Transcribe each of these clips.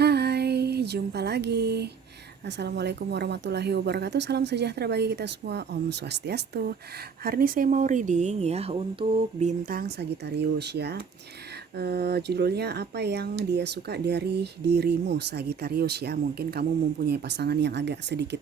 Hai, jumpa lagi. Assalamualaikum warahmatullahi wabarakatuh. Salam sejahtera bagi kita semua. Om Swastiastu. Hari ini saya mau reading ya untuk bintang Sagittarius ya. Judulnya apa yang dia suka dari dirimu Sagittarius ya. Mungkin kamu mempunyai pasangan yang agak sedikit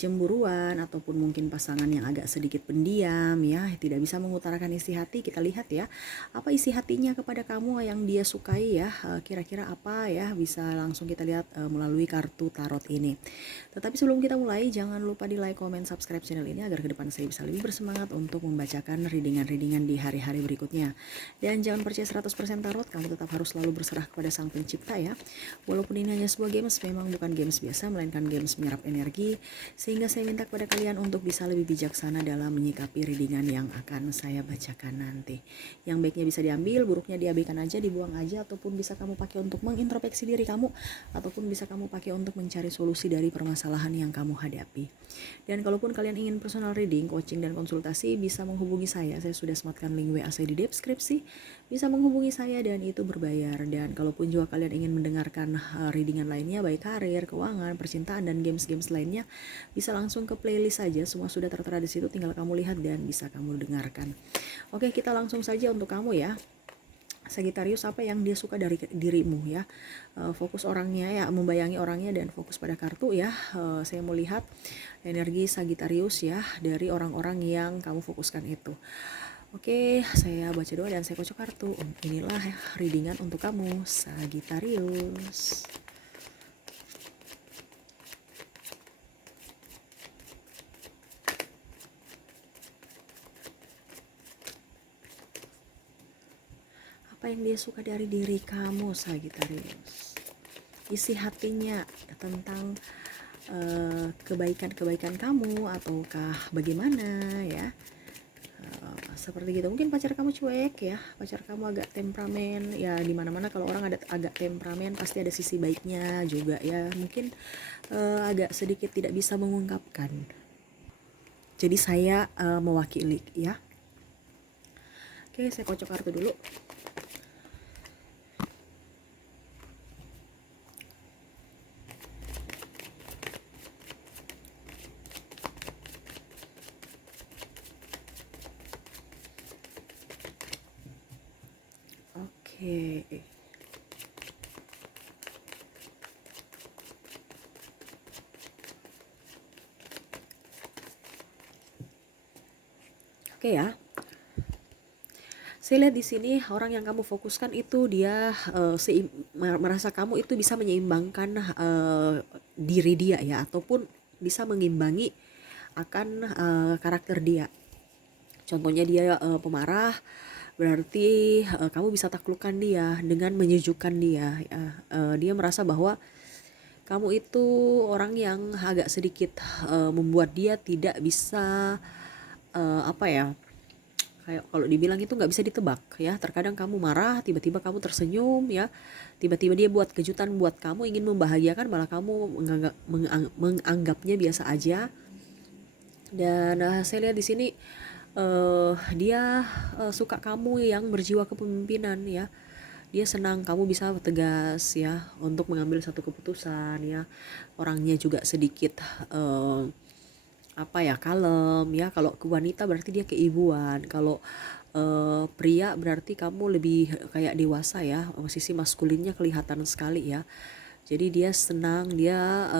cemburuan ataupun mungkin pasangan yang agak sedikit pendiam ya, tidak bisa mengutarakan isi hati. Kita lihat ya, apa isi hatinya kepada kamu yang dia sukai ya. Kira-kira apa ya, bisa langsung kita lihat melalui kartu tarot ini. Tetapi sebelum kita mulai, jangan lupa di like, comment, subscribe channel ini agar ke depan saya bisa lebih bersemangat untuk membacakan readingan-readingan di hari-hari berikutnya. Dan jangan percaya 100% tarot, kamu tetap harus selalu berserah kepada Sang Pencipta ya. Walaupun ini hanya sebuah games, memang bukan games biasa, melainkan games menyerap energi. Sehingga saya minta kepada kalian untuk bisa lebih bijaksana dalam menyikapi readingan yang akan saya bacakan nanti. Yang baiknya bisa diambil, buruknya diabaikan aja, dibuang aja, ataupun bisa kamu pakai untuk mengintrospeksi diri kamu, ataupun bisa kamu pakai untuk mencari solusi dari permasalahan yang kamu hadapi. Dan kalaupun kalian ingin personal reading, coaching, dan konsultasi, bisa menghubungi saya. Saya sudah sematkan link WA saya di deskripsi. Bisa menghubungi saya dan itu berbayar. Dan kalaupun juga kalian ingin mendengarkan readingan lainnya, baik karir, keuangan, percintaan, dan games-games lainnya, bisa langsung ke playlist saja. Semua sudah tertera di situ, tinggal kamu lihat dan bisa kamu dengarkan. Oke, kita langsung saja untuk kamu ya. Sagittarius, apa yang dia suka dari dirimu ya. Fokus orangnya ya, membayangi orangnya dan fokus pada kartu ya. Saya mau lihat energi Sagittarius ya dari orang-orang yang kamu fokuskan itu. Oke, saya baca doa dan saya kocok kartu. Inilah readingan untuk kamu Sagittarius. Apa yang dia suka dari diri kamu Sagittarius? Isi hatinya tentang kebaikan-kebaikan kamu ataukah bagaimana ya. Seperti gitu. Mungkin pacar kamu cuek ya, pacar kamu agak temperamen ya. Dimana-mana kalau orang ada agak temperamen pasti ada sisi baiknya juga ya. Mungkin agak sedikit tidak bisa mengungkapkan. Jadi saya mewakili ya. Oke, saya kocok kartu dulu. Oke. Oke ya. Saya lihat di sini orang yang kamu fokuskan itu dia merasa kamu itu bisa menyeimbangkan diri dia ya, ataupun bisa mengimbangi akan karakter dia. Contohnya dia pemarah, berarti kamu bisa taklukkan dia dengan menyejukkan dia ya. Dia merasa bahwa kamu itu orang yang agak sedikit membuat dia tidak bisa apa ya, kayak kalau dibilang itu nggak bisa ditebak ya. Terkadang kamu marah, tiba-tiba kamu tersenyum ya, tiba-tiba dia buat kejutan buat kamu, ingin membahagiakan, malah kamu menganggapnya biasa aja. Dan saya lihat di sini dia suka kamu yang berjiwa kepemimpinan ya. Dia senang kamu bisa tegas ya untuk mengambil satu keputusan ya. Orangnya juga sedikit apa ya, kalem ya. Kalau ke wanita berarti dia keibuan. Kalau pria berarti kamu lebih kayak dewasa ya. Sisi maskulinnya kelihatan sekali ya. Jadi dia senang, dia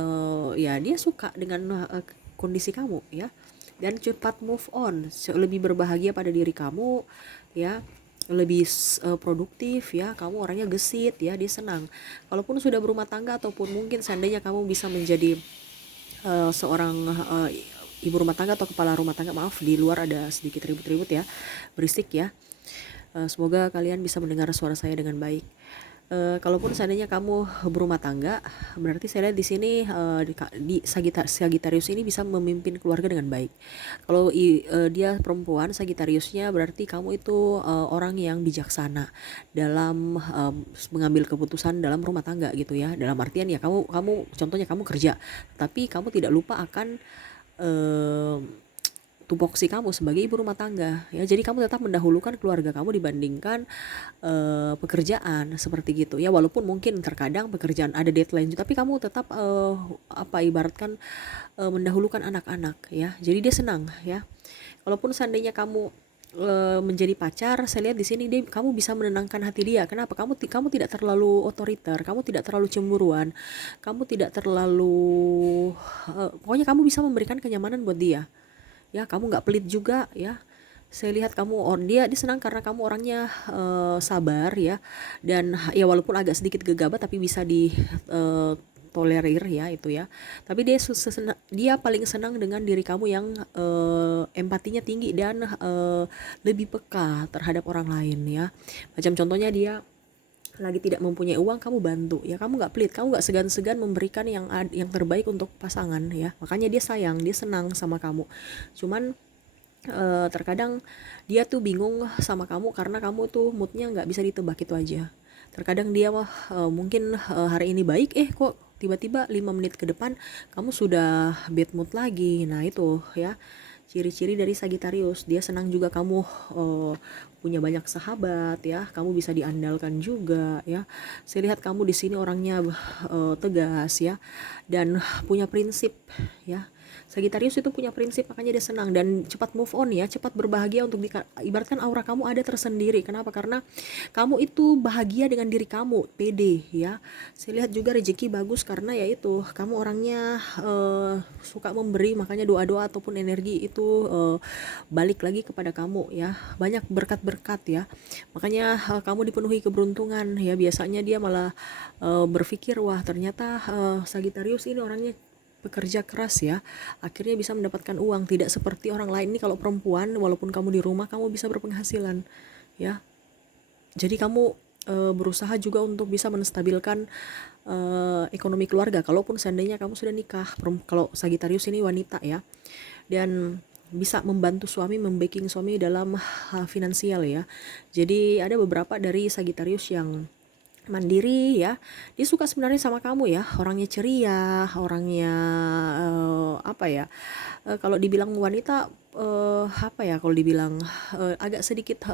ya dia suka dengan kondisi kamu ya. Dan cepat move on, lebih berbahagia pada diri kamu ya, lebih produktif ya. Kamu orangnya gesit ya, dia senang. Kalaupun sudah berumah tangga ataupun mungkin seandainya kamu bisa menjadi seorang ibu rumah tangga atau kepala rumah tangga, maaf di luar ada sedikit ribut-ribut ya, berisik ya. Semoga kalian bisa mendengar suara saya dengan baik. Kalaupun seandainya kamu berumah tangga, berarti saya lihat di sini di Sagittarius ini bisa memimpin keluarga dengan baik. Kalau dia perempuan Sagittariusnya, berarti kamu itu orang yang bijaksana dalam mengambil keputusan dalam rumah tangga gitu ya. Dalam artian ya, kamu contohnya kamu kerja, tapi kamu tidak lupa akan tupoksi kamu sebagai ibu rumah tangga ya. Jadi kamu tetap mendahulukan keluarga kamu dibandingkan pekerjaan seperti gitu ya. Walaupun mungkin terkadang pekerjaan ada deadline, tapi kamu tetap ibaratkan mendahulukan anak-anak ya. Jadi dia senang ya. Walaupun seandainya kamu menjadi pacar, saya lihat di sini kamu bisa menenangkan hati dia. Kenapa? Kamu tidak terlalu otoriter, kamu tidak terlalu cemburuan, kamu tidak terlalu pokoknya kamu bisa memberikan kenyamanan buat dia ya. Kamu nggak pelit juga ya. Saya lihat kamu dia senang karena kamu orangnya sabar ya, dan ya walaupun agak sedikit gegabah tapi bisa di tolerir ya itu ya. Tapi dia paling senang dengan diri kamu yang empatinya tinggi dan lebih peka terhadap orang lain ya. Macam contohnya dia lagi tidak mempunyai uang, kamu bantu ya. Kamu nggak pelit, kamu nggak segan-segan memberikan yang terbaik untuk pasangan ya. Makanya dia sayang, dia senang sama kamu. Cuman terkadang dia tuh bingung sama kamu karena kamu tuh moodnya nggak bisa ditebak itu aja. Terkadang dia mungkin hari ini baik, kok tiba-tiba 5 menit ke depan kamu sudah bad mood lagi. Nah itu ya ciri-ciri dari Sagittarius. Dia senang juga kamu punya banyak sahabat ya, kamu bisa diandalkan juga ya. Saya lihat kamu di sini orangnya tegas ya, dan punya prinsip ya. Sagittarius itu punya prinsip, makanya dia senang dan cepat move on ya, cepat berbahagia. Ibaratkan aura kamu ada tersendiri. Kenapa? Karena kamu itu bahagia dengan diri kamu, pede ya. Saya lihat juga rezeki bagus karena ya itu kamu orangnya suka memberi, makanya doa-doa ataupun energi itu balik lagi kepada kamu ya. Banyak berkat-berkat ya. Makanya kamu dipenuhi keberuntungan ya. Biasanya dia malah berpikir, wah ternyata Sagittarius ini orangnya bekerja keras ya, akhirnya bisa mendapatkan uang. Tidak seperti orang lain. Ini kalau perempuan, walaupun kamu di rumah kamu bisa berpenghasilan ya. Jadi kamu berusaha juga untuk bisa menstabilkan ekonomi keluarga kalaupun seandainya kamu sudah nikah. Kalau Sagittarius ini wanita ya, dan bisa membantu suami, membacking suami dalam finansial ya. Jadi ada beberapa dari Sagittarius yang mandiri ya. Dia suka sebenarnya sama kamu ya, orangnya ceria, orangnya kalau dibilang wanita kalau dibilang agak sedikit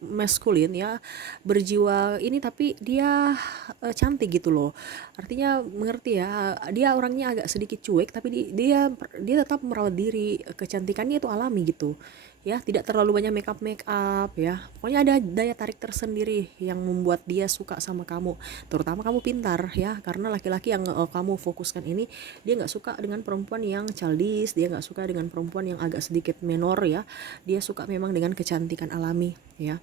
maskulin ya, berjiwa ini, tapi dia cantik gitu loh. Artinya mengerti ya, dia orangnya agak sedikit cuek tapi dia tetap merawat diri, kecantikannya itu alami gitu ya, tidak terlalu banyak make up ya. Pokoknya ada daya tarik tersendiri yang membuat dia suka sama kamu. Terutama kamu pintar ya, karena laki-laki yang kamu fokuskan ini, dia nggak suka dengan perempuan yang childish, dia nggak suka dengan perempuan yang agak sedikit menor ya. Dia suka memang dengan kecantikan alami ya.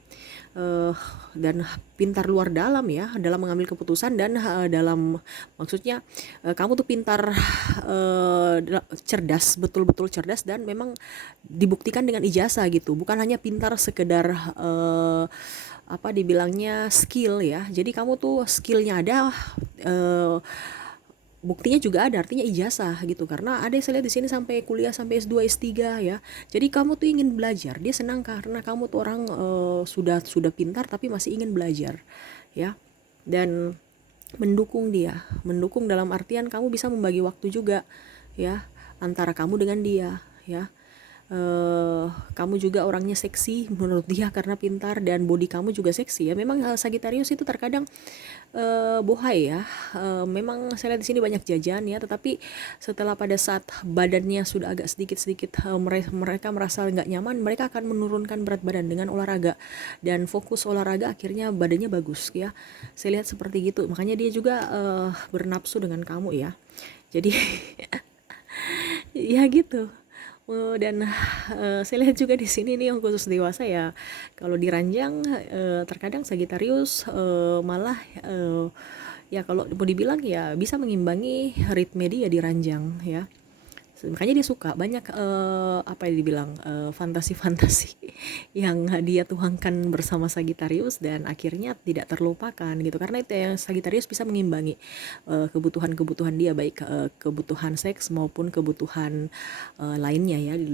Dan pintar luar dalam ya, dalam mengambil keputusan dan dalam maksudnya kamu tuh pintar, cerdas, betul-betul cerdas, dan memang dibuktikan dengan ijazah gitu, bukan hanya pintar sekedar dibilangnya skill ya. Jadi kamu tuh skillnya ada, buktinya juga ada, artinya ijazah gitu. Karena ada yang saya lihat di sini sampai kuliah, sampai S2 S3 ya. Jadi kamu tuh ingin belajar, dia senang karena kamu tuh orang sudah pintar tapi masih ingin belajar ya. Dan mendukung dalam artian kamu bisa membagi waktu juga ya antara kamu dengan dia ya. Kamu juga orangnya seksi menurut dia karena pintar, dan body kamu juga seksi ya. Memang Sagittarius itu terkadang bohai ya. Memang saya lihat di sini banyak jajan ya, tetapi setelah pada saat badannya sudah agak sedikit mereka merasa nggak nyaman, mereka akan menurunkan berat badan dengan olahraga, dan fokus olahraga akhirnya badannya bagus ya. Saya lihat seperti gitu. Makanya dia juga bernafsu dengan kamu ya. Jadi ya gitu. Dan saya lihat juga di sini nih yang khusus dewasa ya. Kalau diranjang terkadang Sagittarius malah ya kalau mau dibilang ya bisa mengimbangi ritme dia di ranjang ya. Makanya dia suka banyak dibilang fantasi-fantasi yang dia tuangkan bersama Sagittarius, dan akhirnya tidak terlupakan gitu. Karena itu yang Sagittarius bisa mengimbangi kebutuhan-kebutuhan dia, baik kebutuhan seks maupun kebutuhan lainnya ya, di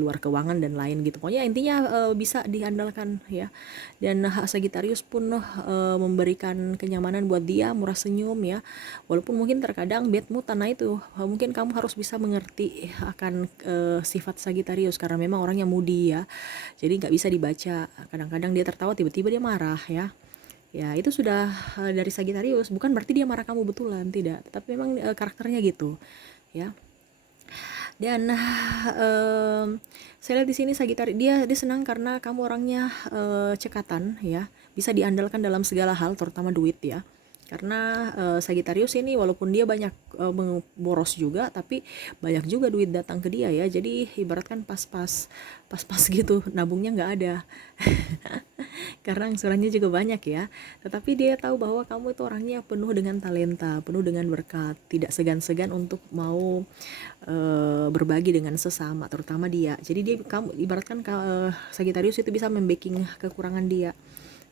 luar keuangan dan lain gitu. Pokoknya intinya bisa diandalkan ya. Dan Sagittarius pun memberikan kenyamanan buat dia, murah senyum ya. Walaupun mungkin terkadang bad mood, karena itu mungkin kamu harus bisa mengerti mengerti akan sifat Sagitarius karena memang orangnya moody ya. Jadi nggak bisa dibaca. Kadang-kadang dia tertawa, tiba-tiba dia marah ya. Ya, itu sudah dari Sagitarius. Bukan berarti dia marah kamu betulan, tidak. Tapi memang karakternya gitu, ya. Dan saya lihat di sini Sagitarius dia senang karena kamu orangnya cekatan ya, bisa diandalkan dalam segala hal terutama duit ya. Karena Sagitarius ini walaupun dia banyak boros juga, tapi banyak juga duit datang ke dia ya. Jadi ibaratkan pas-pas gitu, nabungnya nggak ada. Karena angsurannya juga banyak ya. Tetapi dia tahu bahwa kamu itu orangnya penuh dengan talenta, penuh dengan berkat, tidak segan-segan untuk mau berbagi dengan sesama, terutama dia. Jadi dia kamu ibaratkan Sagittarius itu bisa membacking kekurangan dia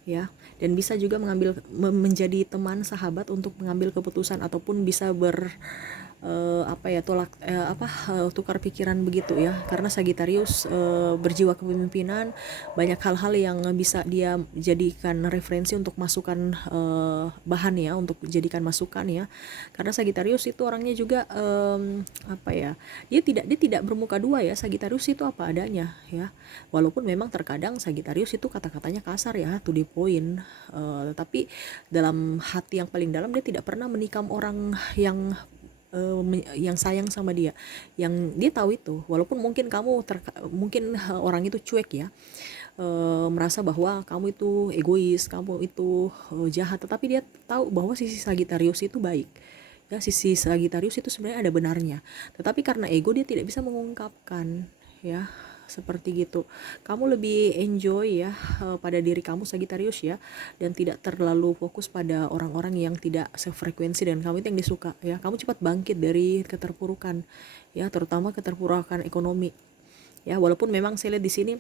ya, dan bisa juga menjadi teman sahabat untuk mengambil keputusan ataupun bisa tukar pikiran begitu ya, karena Sagittarius berjiwa kepemimpinan, banyak hal-hal yang bisa dia jadikan referensi untuk masukan bahan ya, untuk jadikan masukan ya, karena Sagittarius itu orangnya juga dia tidak bermuka dua ya. Sagittarius itu apa adanya ya, walaupun memang terkadang Sagittarius itu kata-katanya kasar ya, to the point, tetapi dalam hati yang paling dalam dia tidak pernah menikam orang yang sayang sama dia, yang dia tahu itu, walaupun mungkin mungkin orang itu cuek ya, merasa bahwa kamu itu egois, kamu itu jahat, tetapi dia tahu bahwa sisi Sagittarius itu baik ya, sisi Sagittarius itu sebenarnya ada benarnya, tetapi karena ego dia tidak bisa mengungkapkan ya, seperti gitu. Kamu lebih enjoy ya pada diri kamu Sagittarius ya, dan tidak terlalu fokus pada orang-orang yang tidak sefrekuensi dengan kamu, itu yang disuka ya. Kamu cepat bangkit dari keterpurukan ya, terutama keterpurukan ekonomi ya, walaupun memang saya lihat di sini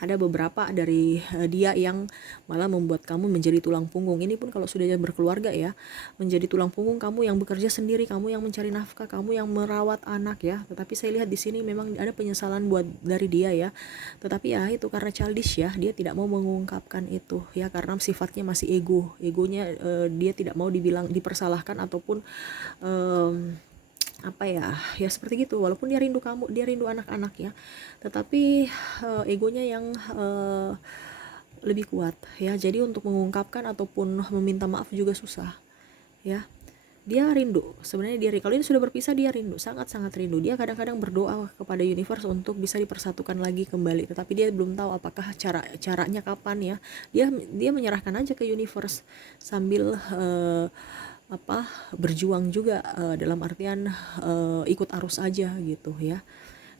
ada beberapa dari dia yang malah membuat kamu menjadi tulang punggung. Ini pun kalau sudah berkeluarga ya, menjadi tulang punggung, kamu yang bekerja sendiri, kamu yang mencari nafkah, kamu yang merawat anak ya. Tetapi saya lihat di sini memang ada penyesalan dari dia ya. Tetapi ya itu karena childish ya, dia tidak mau mengungkapkan itu ya, karena sifatnya masih egonya, dia tidak mau dipersalahkan ataupun seperti gitu. Walaupun dia rindu kamu, dia rindu anak-anak ya, tetapi egonya yang lebih kuat ya. Jadi untuk mengungkapkan ataupun meminta maaf juga susah ya. Dia rindu sebenarnya, kalau dia sudah berpisah dia rindu, sangat-sangat rindu. Dia kadang-kadang berdoa kepada universe untuk bisa dipersatukan lagi kembali, tetapi dia belum tahu apakah caranya kapan ya. Dia menyerahkan aja ke universe sambil berjuang juga, dalam artian ikut arus aja gitu ya.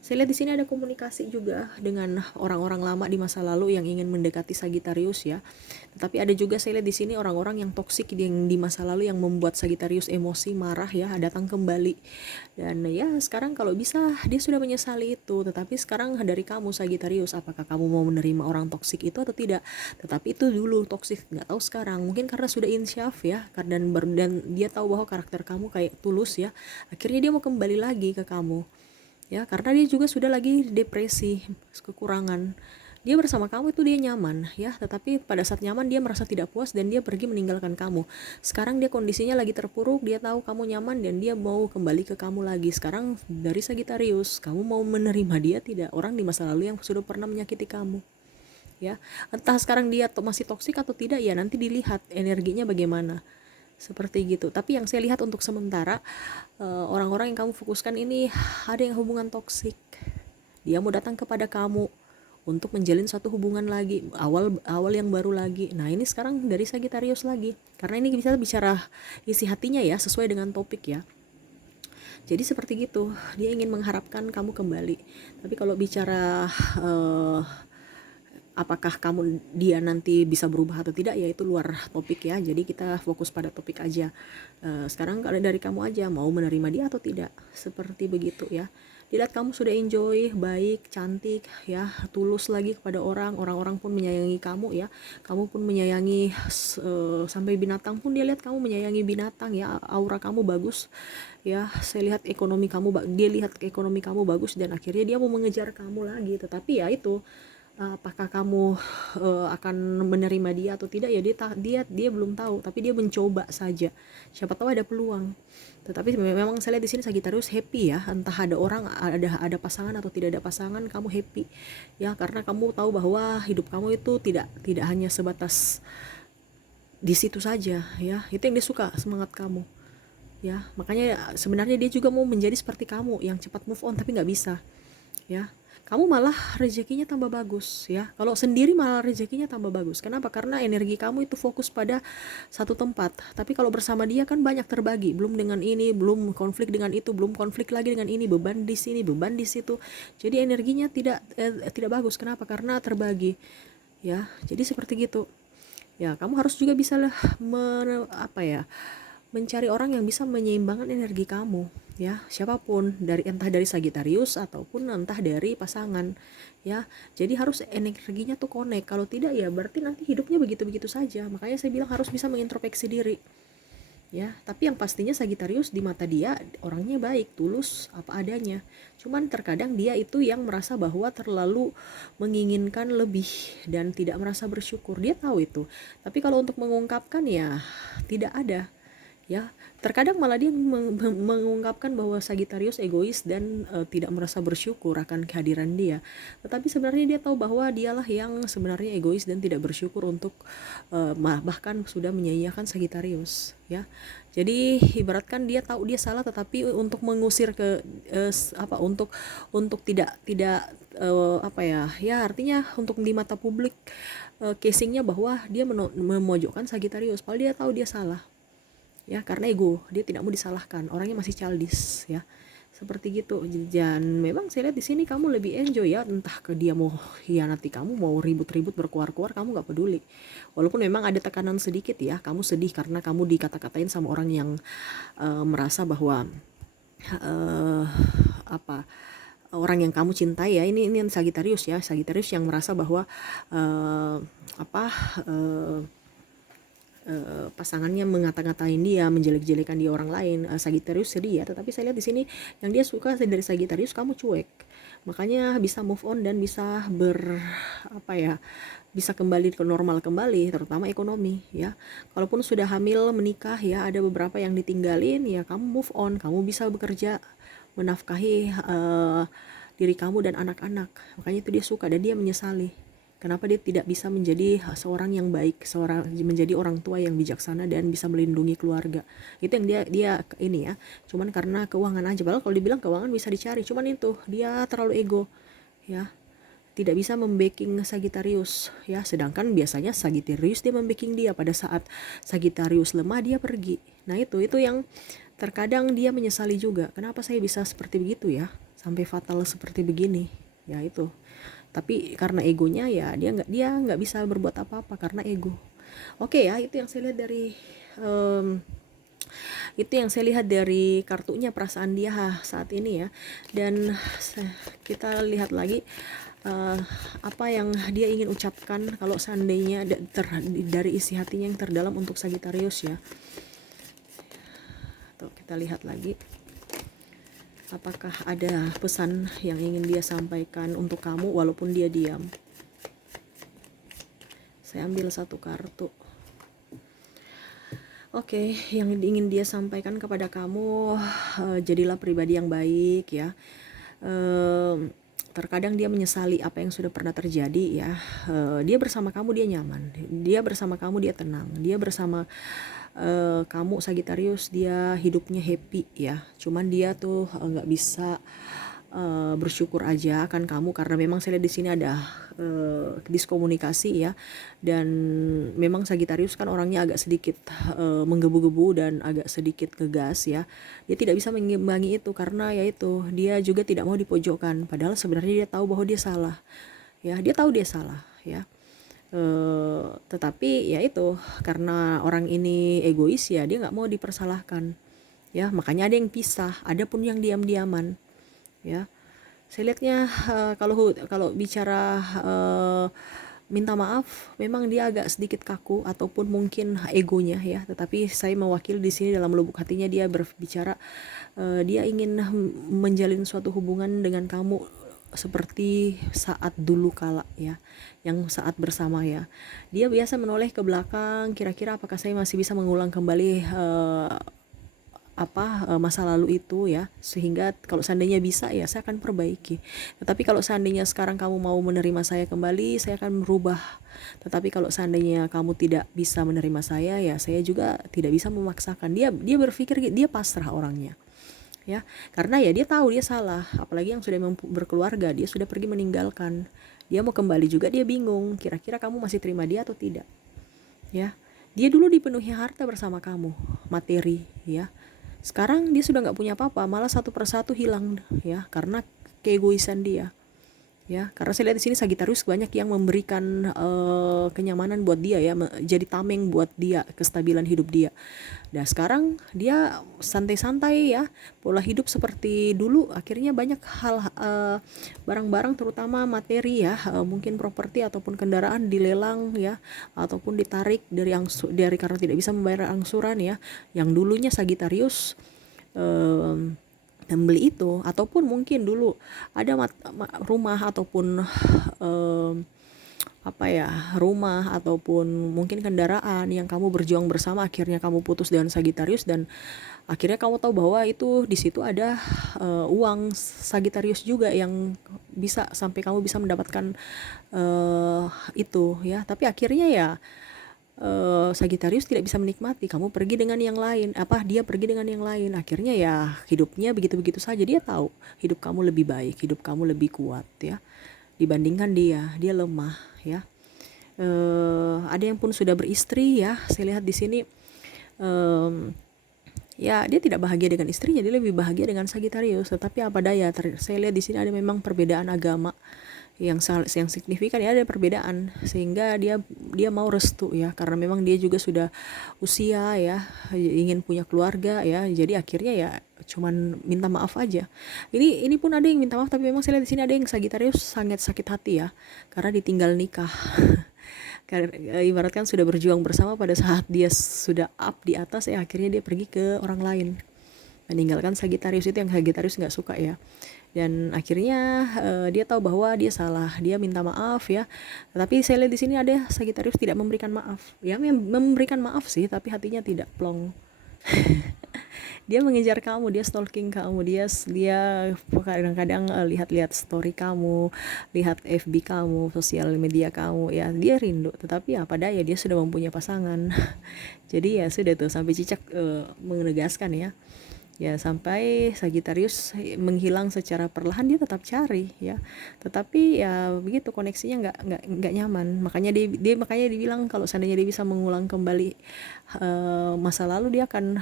Saya lihat di sini ada komunikasi juga dengan orang-orang lama di masa lalu yang ingin mendekati Sagittarius ya. Tetapi ada juga saya lihat di sini orang-orang yang toksik yang di masa lalu yang membuat Sagittarius emosi, marah ya, datang kembali. Dan ya sekarang kalau bisa dia sudah menyesali itu. Tetapi sekarang dari kamu Sagittarius, apakah kamu mau menerima orang toksik itu atau tidak? Tetapi itu dulu toksik, nggak tahu sekarang. Mungkin karena sudah insyaf ya, dan dia tahu bahwa karakter kamu kayak tulus ya. Akhirnya dia mau kembali lagi ke kamu. Ya, karena dia juga sudah lagi depresi, kekurangan. Dia bersama kamu itu dia nyaman ya, tetapi pada saat nyaman dia merasa tidak puas dan dia pergi meninggalkan kamu. Sekarang dia kondisinya lagi terpuruk, dia tahu kamu nyaman dan dia mau kembali ke kamu lagi. Sekarang dari Sagittarius, kamu mau menerima dia tidak? Orang di masa lalu yang sudah pernah menyakiti kamu. Ya, entah sekarang dia masih toksik atau tidak ya, nanti dilihat energinya bagaimana. Seperti gitu. Tapi yang saya lihat untuk sementara, orang-orang yang kamu fokuskan ini ada yang hubungan toksik. Dia mau datang kepada kamu untuk menjalin satu hubungan lagi, awal yang baru lagi. Nah ini sekarang dari Sagittarius lagi, karena ini bisa bicara isi hatinya ya, sesuai dengan topik ya. Jadi seperti gitu, dia ingin mengharapkan kamu kembali. Tapi kalau bicara apakah dia nanti bisa berubah atau tidak ya, itu luar topik ya. Jadi kita fokus pada topik aja. Sekarang kalau dari kamu aja, mau menerima dia atau tidak, seperti begitu ya. Dilihat kamu sudah enjoy, baik, cantik ya, tulus lagi kepada orang pun menyayangi kamu ya. Kamu pun menyayangi sampai binatang pun dia lihat kamu menyayangi binatang ya. Aura kamu bagus ya. Saya lihat dia lihat ekonomi kamu bagus dan akhirnya dia mau mengejar kamu lagi. Tetapi ya itu apakah kamu akan menerima dia atau tidak, ya dia belum tahu, tapi dia mencoba saja, siapa tahu ada peluang. Tetapi memang saya lihat di sini Sagittarius happy ya, entah ada orang, ada pasangan atau tidak ada pasangan, kamu happy ya, karena kamu tahu bahwa hidup kamu itu tidak hanya sebatas di situ saja ya. Itu yang dia suka, semangat kamu ya. Makanya sebenarnya dia juga mau menjadi seperti kamu yang cepat move on, tapi nggak bisa ya. Kamu malah rezekinya tambah bagus ya. Kalau sendiri malah rezekinya tambah bagus. Kenapa? Karena energi kamu itu fokus pada satu tempat. Tapi kalau bersama dia kan banyak terbagi. Belum dengan ini, belum konflik dengan itu, belum konflik lagi dengan ini, beban di sini, beban di situ. Jadi energinya tidak bagus. Kenapa? Karena terbagi ya. Jadi seperti gitu. Ya, kamu harus juga bisa lah mencari orang yang bisa menyeimbangkan energi kamu ya, siapapun, entah dari Sagittarius ataupun entah dari pasangan ya. Jadi harus energinya tuh connect, kalau tidak ya berarti nanti hidupnya begitu-begitu saja. Makanya saya bilang harus bisa mengintrospeksi diri ya. Tapi yang pastinya Sagittarius di mata dia orangnya baik, tulus, apa adanya. Cuman terkadang dia itu yang merasa bahwa terlalu menginginkan lebih dan tidak merasa bersyukur. Dia tahu itu, tapi kalau untuk mengungkapkan ya tidak ada ya. Terkadang malah dia mengungkapkan bahwa Sagittarius egois dan tidak merasa bersyukur akan kehadiran dia. Tetapi sebenarnya dia tahu bahwa dialah yang sebenarnya egois dan tidak bersyukur untuk bahkan sudah menyia-nyiakan Sagittarius ya. Jadi ibaratkan dia tahu dia salah, tetapi untuk mengusir ke untuk tidak ya artinya untuk di mata publik casingnya bahwa dia memojokkan Sagittarius, padahal dia tahu dia salah ya, karena ego, dia tidak mau disalahkan, orangnya masih childish ya, seperti gitu. Dan memang saya lihat di sini kamu lebih enjoy ya, entah ke dia mau hianati kamu, mau ribut-ribut berkuar-kuar, kamu nggak peduli. Walaupun memang ada tekanan sedikit ya, kamu sedih karena kamu dikata-katain sama orang yang merasa bahwa uh, apa orang yang kamu cintai ya, ini Sagittarius ya, Sagittarius yang merasa bahwa uh, apa uh, pasangannya mengata-ngatain dia, menjelek-jelekan dia orang lain. Sagittarius sedih ya, tetapi saya lihat di sini yang dia suka dari Sagittarius kamu cuek. Makanya bisa move on dan bisa bisa kembali ke normal kembali, terutama ekonomi ya. Kalaupun sudah hamil, menikah ya, ada beberapa yang ditinggalin ya, kamu move on, kamu bisa bekerja menafkahi diri kamu dan anak-anak. Makanya itu dia suka dan dia menyesali. Kenapa dia tidak bisa menjadi seorang yang baik, menjadi orang tua yang bijaksana dan bisa melindungi keluarga. Itu yang dia ini ya. Cuman karena keuangan aja. Padahal kalau dibilang keuangan bisa dicari, cuman itu dia terlalu ego ya. Tidak bisa membacking Sagittarius ya. Sedangkan biasanya Sagittarius dia membacking dia pada saat Sagittarius lemah dia pergi. Nah, itu yang terkadang dia menyesali juga. Kenapa saya bisa seperti begitu ya? Sampai fatal seperti begini. Ya itu. Tapi karena egonya ya dia nggak bisa berbuat apa-apa karena ego. Oke ya, itu yang saya lihat dari kartunya perasaan dia saat ini ya. Dan kita lihat lagi apa yang dia ingin ucapkan kalau seandainya dari isi hatinya yang terdalam untuk Sagittarius ya. Tuh, kita lihat lagi. Apakah ada pesan yang ingin dia sampaikan untuk kamu walaupun dia diam? Saya ambil satu kartu. Oke, yang ingin dia sampaikan kepada kamu, jadilah pribadi yang baik ya. Terkadang dia menyesali apa yang sudah pernah terjadi ya. Dia bersama kamu dia nyaman, dia bersama kamu dia tenang, dia bersama kamu Sagittarius dia hidupnya happy ya. Cuman dia tuh nggak bisa bersyukur aja kan kamu, karena memang saya lihat di sini ada diskomunikasi ya. Dan memang Sagittarius kan orangnya agak sedikit menggebu-gebu dan agak sedikit ngegas ya. Dia tidak bisa mengimbangi itu karena yaitu dia juga tidak mau dipojokkan, padahal sebenarnya dia tahu bahwa dia salah ya, dia tahu dia salah ya. Tetapi ya itu karena orang ini egois ya, dia nggak mau dipersalahkan ya. Makanya ada yang pisah, ada pun yang diam-diaman ya. Saya lihatnya kalau bicara minta maaf, memang dia agak sedikit kaku ataupun mungkin egonya ya. Tetapi saya mewakili di sini dalam lubuk hatinya dia berbicara dia ingin menjalin suatu hubungan dengan kamu seperti saat dulu kala ya, yang saat bersama ya. Dia biasa menoleh ke belakang, kira-kira apakah saya masih bisa mengulang kembali masa lalu itu ya, sehingga kalau seandainya bisa ya saya akan perbaiki. Tetapi kalau seandainya sekarang kamu mau menerima saya kembali, saya akan merubah. Tetapi kalau seandainya kamu tidak bisa menerima saya, ya saya juga tidak bisa memaksakan. Dia berpikir, dia pasrah orangnya ya, karena ya dia tahu dia salah, apalagi yang sudah berkeluarga, dia sudah pergi meninggalkan, dia mau kembali juga dia bingung, kira-kira kamu masih terima dia atau tidak ya. Dia dulu dipenuhi harta bersama kamu, materi ya, sekarang dia sudah nggak punya apa-apa, malah satu persatu hilang ya, karena keegoisan dia ya. Karena saya lihat di sini Sagittarius banyak yang memberikan kenyamanan buat dia ya, jadi tameng buat dia, kestabilan hidup dia. Nah sekarang dia santai-santai ya, pola hidup seperti dulu, akhirnya banyak hal barang-barang terutama materi ya, mungkin properti ataupun kendaraan dilelang ya, ataupun ditarik dari karena tidak bisa membayar angsuran ya. Yang dulunya Sagittarius membeli itu, ataupun mungkin dulu ada rumah ataupun rumah ataupun mungkin kendaraan yang kamu berjuang bersama, akhirnya kamu putus dengan Sagittarius, dan akhirnya kamu tahu bahwa itu di situ ada uang Sagittarius juga yang bisa sampai kamu bisa mendapatkan itu ya. Tapi akhirnya ya Sagittarius tidak bisa menikmati, kamu pergi dengan yang lain, dia pergi dengan yang lain, akhirnya ya hidupnya begitu-begitu saja. Dia tahu hidup kamu lebih baik, hidup kamu lebih kuat ya dibandingkan dia lemah ya. Ada yang pun sudah beristri ya, saya lihat di sini ya dia tidak bahagia dengan istrinya, dia lebih bahagia dengan Sagittarius. Tetapi apa daya, saya lihat di sini ada memang perbedaan agama yang signifikan ya, ada perbedaan sehingga dia mau restu ya, karena memang dia juga sudah usia ya, ingin punya keluarga ya, jadi akhirnya ya cuman minta maaf aja. Ini pun ada yang minta maaf, tapi memang saya lihat di sini ada yang Sagittarius sangat sakit hati ya, karena ditinggal nikah. Karena ibaratkan sudah berjuang bersama, pada saat dia sudah up di atas ya akhirnya dia pergi ke orang lain, meninggalkan Sagittarius. Itu yang Sagittarius nggak suka ya. Dan akhirnya dia tahu bahwa dia salah, dia minta maaf ya. Tapi saya lihat di sini ada Sagittarius tidak memberikan maaf ya, memberikan maaf sih tapi hatinya tidak plong. Dia mengejar kamu, dia stalking kamu, dia kadang-kadang lihat-lihat story kamu, lihat FB kamu, sosial media kamu ya, dia rindu. Tetapi apa daya, dia sudah mempunyai pasangan. Jadi ya sudah tuh, sampai cicak menegaskan ya sampai Sagittarius menghilang secara perlahan, dia tetap cari ya, tetapi ya begitu, koneksinya nggak nyaman. Makanya dia makanya dibilang kalau seandainya dia bisa mengulang kembali masa lalu, dia akan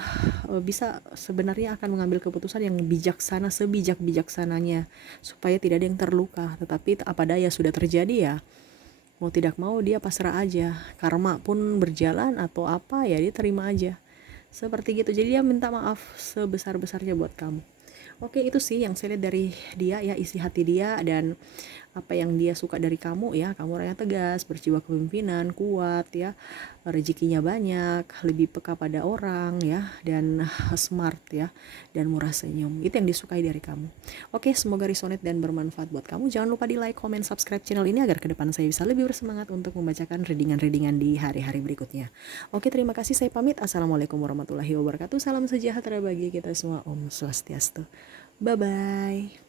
bisa, sebenarnya akan mengambil keputusan yang bijaksana, sebijak-bijaksananya, supaya tidak ada yang terluka. Tetapi apa daya, sudah terjadi ya, mau tidak mau dia pasrah aja. Karma pun berjalan atau apa ya, dia terima aja seperti gitu. Jadi dia minta maaf sebesar-besarnya buat kamu. Oke, itu sih yang saya lihat dari dia ya, isi hati dia dan apa yang dia suka dari kamu ya. Kamu orang yang tegas, berjiwa kepemimpinan, kuat ya, rezekinya banyak, lebih peka pada orang ya, dan smart ya, dan murah senyum. Itu yang disukai dari kamu. Oke, semoga resonate dan bermanfaat buat kamu. Jangan lupa di like, comment, subscribe channel ini agar ke depan saya bisa lebih bersemangat untuk membacakan readingan-readingan di hari-hari berikutnya. Oke, terima kasih, saya pamit. Assalamualaikum warahmatullahi wabarakatuh. Salam sejahtera bagi kita semua. Om Swastiastu. Bye-bye.